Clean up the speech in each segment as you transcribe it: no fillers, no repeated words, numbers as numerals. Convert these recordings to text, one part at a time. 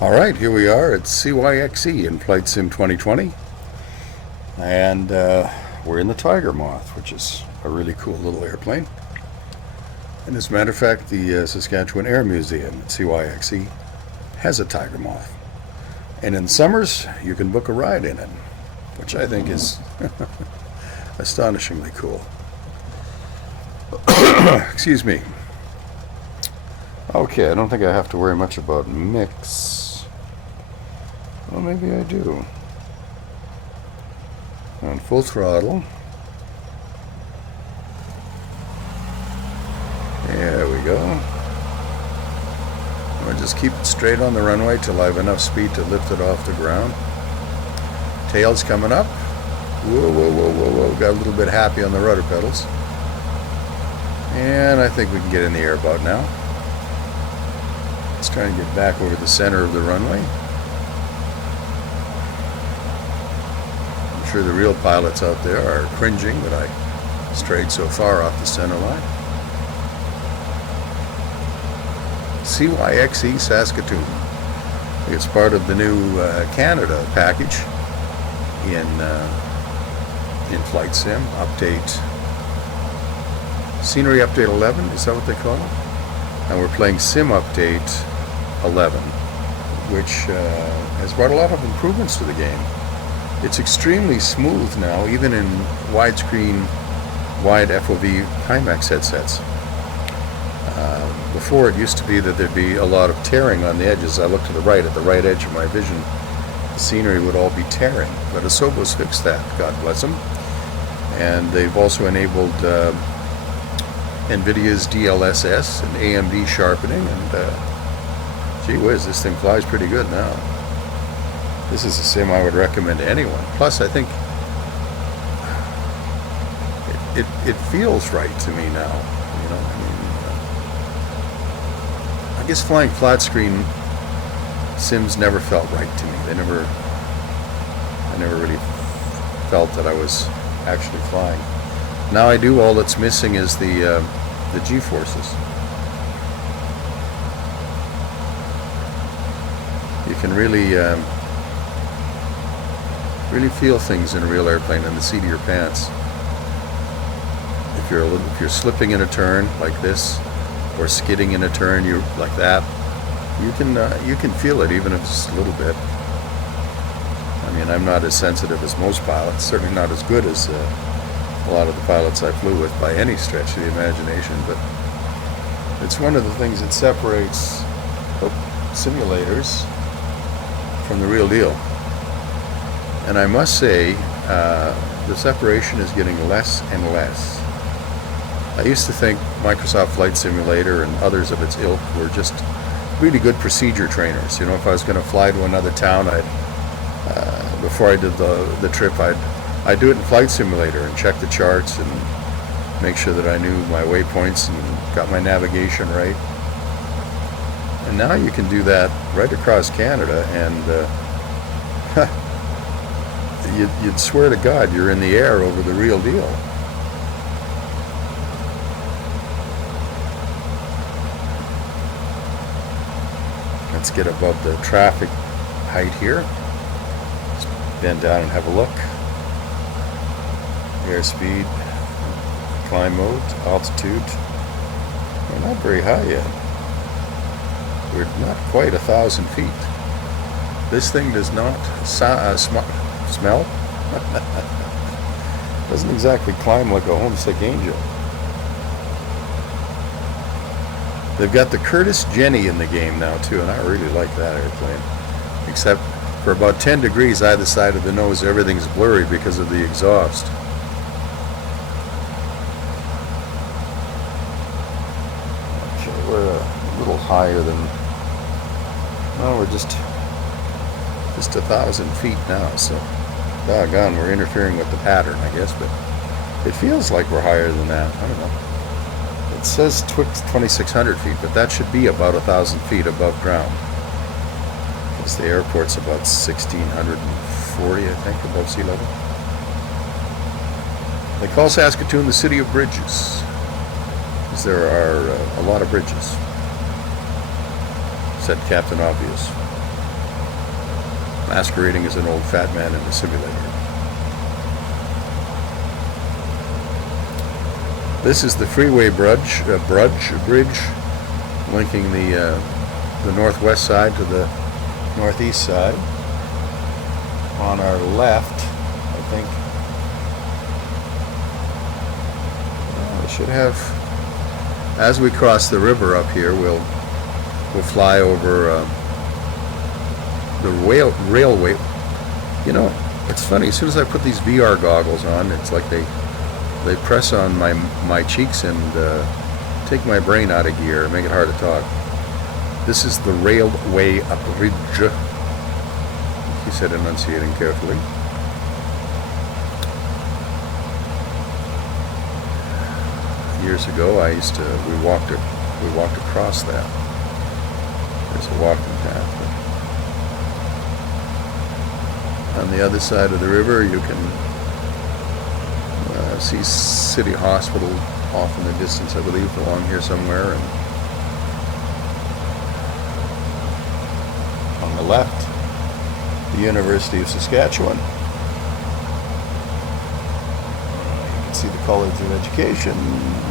Alright, here we are at CYXE in Flight Sim 2020, and we're in the Tigermoth, which is a really cool little airplane. And as a matter of fact, the Saskatchewan Air Museum at CYXE has a Tigermoth, and in the summers you can book a ride in it, which I think is astonishingly cool. Excuse me. Okay, I don't think I have to worry much about mix. Well, maybe I do. On full throttle. There we go. I'll just keep it straight on the runway till I have enough speed to lift it off the ground. Tail's coming up. Whoa, whoa, whoa, whoa, whoa. Got a little bit happy on the rudder pedals. And I think we can get in the air about now. Let's try and get back over the center of the runway. I'm sure the real pilots out there are cringing that I strayed so far off the center line. CYXE Saskatoon. It's part of the new Canada package in Flight Sim update. Scenery Update 11, is that what they call it? And we're playing Sim Update 11, which has brought a lot of improvements to the game. It's extremely smooth now, even in widescreen, wide FOV Timex headsets. Before it used to be that there'd be a lot of tearing on the edges. I looked to the right, at the right edge of my vision, the scenery would all be tearing. But Asobo's fixed that, God bless them. And they've also enabled NVidia's DLSS and AMD sharpening, and gee whiz, this thing flies pretty good now. This is a sim I would recommend to anyone. Plus, I think it feels right to me now. You know, I guess flying flat screen sims never felt right to me. I never really felt that I was actually flying. Now I do. All that's missing is the G-forces. You can really feel things in a real airplane in the seat of your pants. If you're slipping in a turn like this, or skidding in a turn like that, you can feel it, even if it's just a little bit. I mean, I'm not as sensitive as most pilots. Certainly not as good as a lot of the pilots I flew with by any stretch of the imagination, but it's one of the things that separates simulators from the real deal. And I must say, the separation is getting less and less. I used to think Microsoft Flight Simulator and others of its ilk were just really good procedure trainers. You know, if I was going to fly to another town, before I did the trip, I'd do it in Flight Simulator and check the charts and make sure that I knew my waypoints and got my navigation right. And now you can do that right across Canada, and you'd swear to God you're in the air over the real deal. Let's get above the traffic height here. Let's bend down and have a look. Airspeed, climb mode, altitude. We're not very high yet. We're not quite 1,000 feet. This thing does not smell. Doesn't exactly climb like a homesick angel. They've got the Curtis Jenny in the game now too, and I really like that airplane. Except for about 10 degrees either side of the nose, everything's blurry because of the exhaust. Okay, we're a little higher than, well, we're just 1,000 feet now, so doggone, we're interfering with the pattern, I guess, but it feels like we're higher than that. I don't know. It says 2,600 feet, but that should be about 1,000 feet above ground, because the airport's about 1,640, I think, above sea level. They call Saskatoon the city of bridges, because there are a lot of bridges, said Captain Obvious. masquerading as an old fat man in a simulator. This is the freeway bridge linking the northwest side to the northeast side. On our left, I think, we should have, as we cross the river up here, we'll fly over the railway. You know, it's funny, as soon as I put these VR goggles on, it's like they press on my cheeks and take my brain out of gear and make it hard to talk. This is the railway bridge, he said, enunciating carefully. Years ago, we walked across that. There's a walking path. On the other side of the river, you can see City Hospital off in the distance, I believe, along here somewhere. And on the left, the University of Saskatchewan. You can see the College of Education.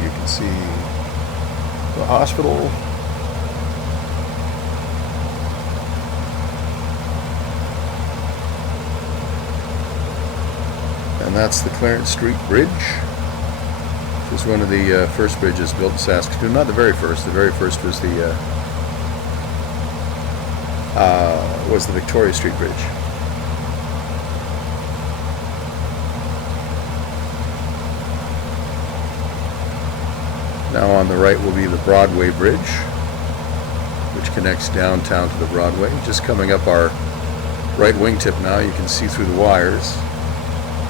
You can see the hospital. And that's the Clarence Street Bridge, which was one of the first bridges built in Saskatoon. Not the very first. The very first was the Victoria Street Bridge. Now on the right will be the Broadway Bridge, which connects downtown to the Broadway. Just coming up our right wingtip now, you can see through the wires,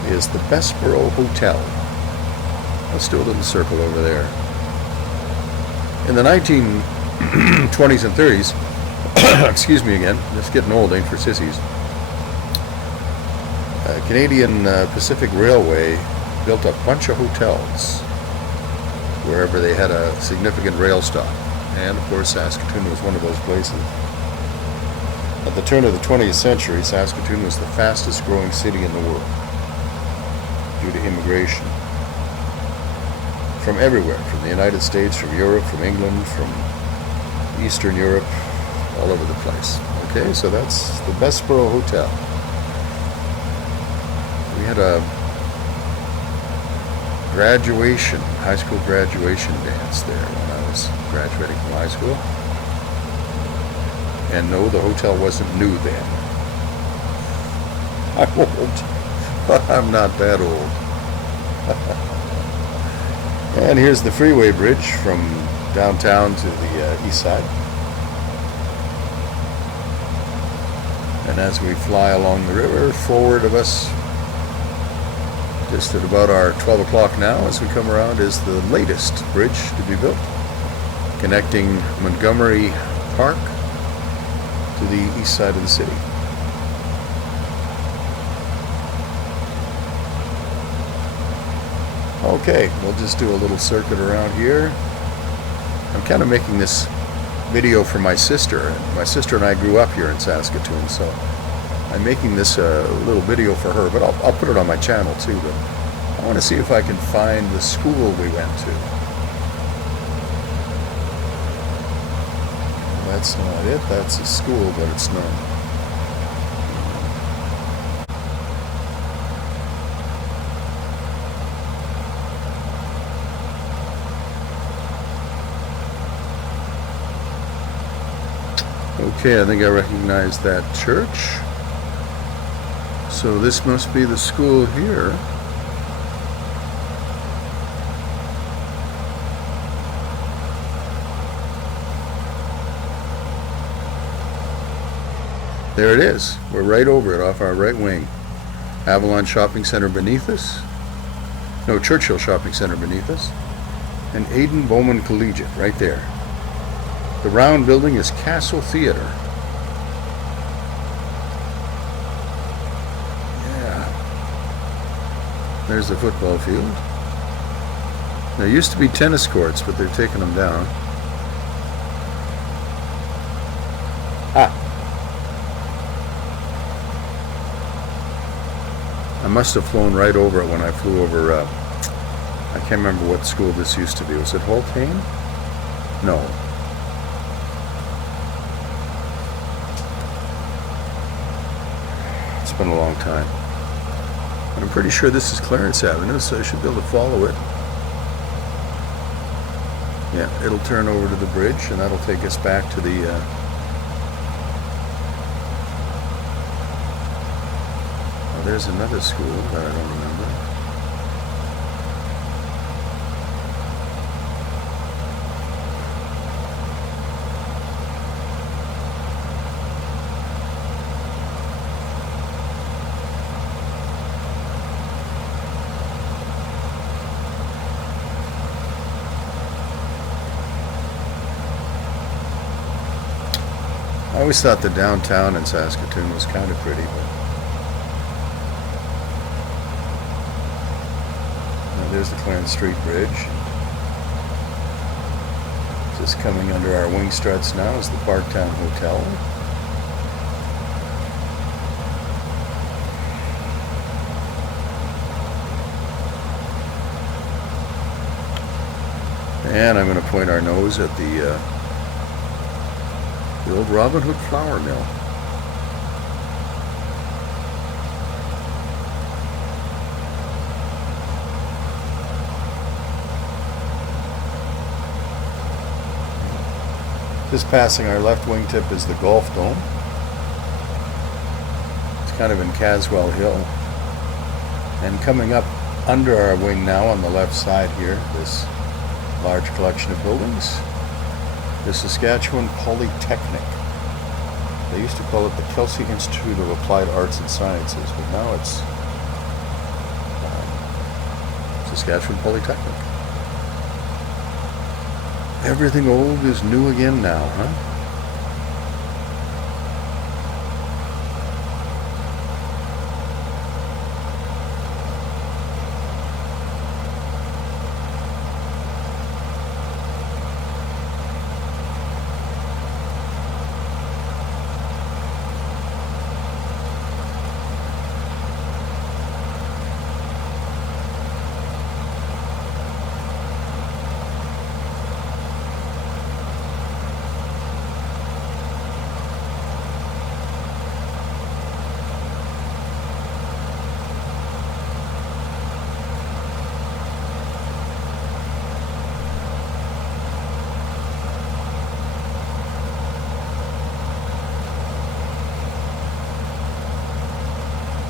is the Bessborough Hotel. Let's do a little circle over there. In the 1920s and 30s, excuse me again, just getting old, ain't for sissies. Canadian Pacific Railway built a bunch of hotels wherever they had a significant rail stop. And of course, Saskatoon was one of those places. At the turn of the 20th century, Saskatoon was the fastest growing city in the world due to immigration from everywhere, from the United States, from Europe, from England, from Eastern Europe, all over the place. Okay, so that's the Bessborough Hotel. We had a high school graduation dance there when I was graduating from high school. And no, the hotel wasn't new then. I'm old. I'm not that old. And here's the freeway bridge from downtown to the east side. And as we fly along the river, forward of us, just at about our 12 o'clock now, as we come around, is the latest bridge to be built, connecting Montgomery Park to the east side of the city. Okay, we'll just do a little circuit around here. I'm kind of making this video for my sister. My sister and I grew up here in Saskatoon, so I'm making this little video for her, but I'll put it on my channel too. But I want to see if I can find the school we went to. That's not it. That's a school, but it's not. Okay, I think I recognize that church. So this must be the school here. There it is. We're right over it off our right wing. Avalon Shopping Center beneath us. No, Churchill Shopping Center beneath us. And Aidan Bowman Collegiate right there. The round building is Castle Theatre. Yeah. There's the football field. There used to be tennis courts, but they're taking them down. must have flown right over it when I flew over, I can't remember what school this used to be. Was it Holtane? No. It's been a long time. And I'm pretty sure this is Clarence Avenue, so I should be able to follow it. Yeah, it'll turn over to the bridge, and that'll take us back to the... Oh, there's another school that I don't remember. I always thought the downtown in Saskatoon was kind of pretty, but now there's the Clarence Street Bridge. Just coming under our wing struts now is the Parktown Hotel. And I'm going to point our nose at the old Robin Hood flour mill. Just passing our left wingtip is the Golf Dome. It's kind of in Caswell Hill. And coming up under our wing now on the left side here, this large collection of buildings, the Saskatchewan Polytechnic. They used to call it the Kelsey Institute of Applied Arts and Sciences, but now it's Saskatchewan Polytechnic. Everything old is new again now, huh?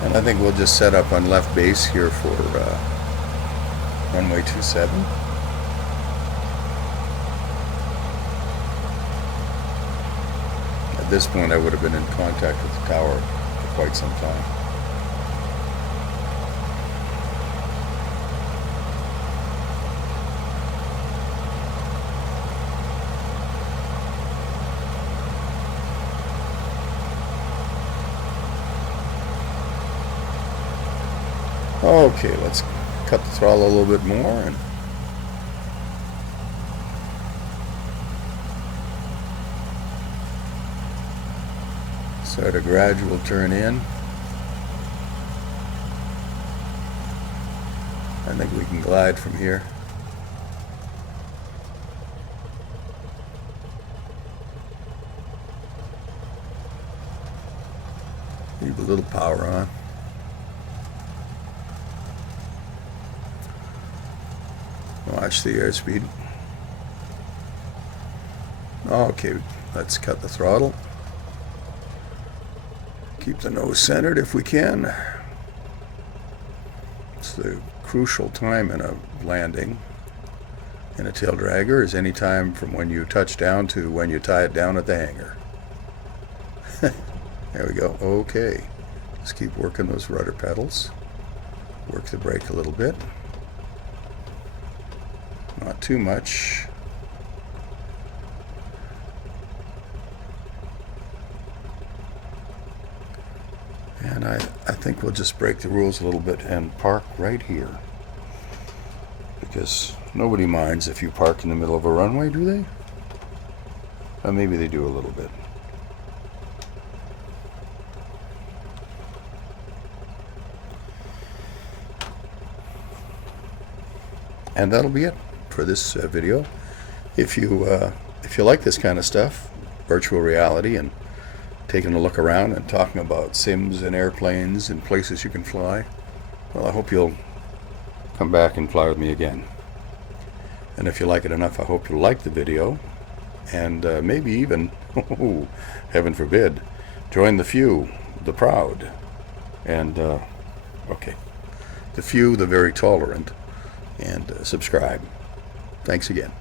And I think we'll just set up on left base here for runway 27. At this point I would have been in contact with the tower for quite some time. Okay, let's cut the throttle a little bit more and start a gradual turn in. I think we can glide from here. Leave a little power on. Watch the airspeed. Okay, let's cut the throttle. Keep the nose centered if we can. It's the crucial time in a landing in a tail dragger is any time from when you touch down to when you tie it down at the hangar. There we go. Okay. Just keep working those rudder pedals. Work the brake a little bit. Not too much. And I think we'll just break the rules a little bit and park right here. Because nobody minds if you park in the middle of a runway, do they? Or maybe they do a little bit. And that'll be it for this video. If you like this kind of stuff, virtual reality, and taking a look around and talking about sims and airplanes and places you can fly, well, I hope you'll come back and fly with me again. And if you like it enough, I hope you'll like the video, and maybe even, oh, heaven forbid, join the few, the proud, and okay, the few, the very tolerant, and subscribe. Thanks again.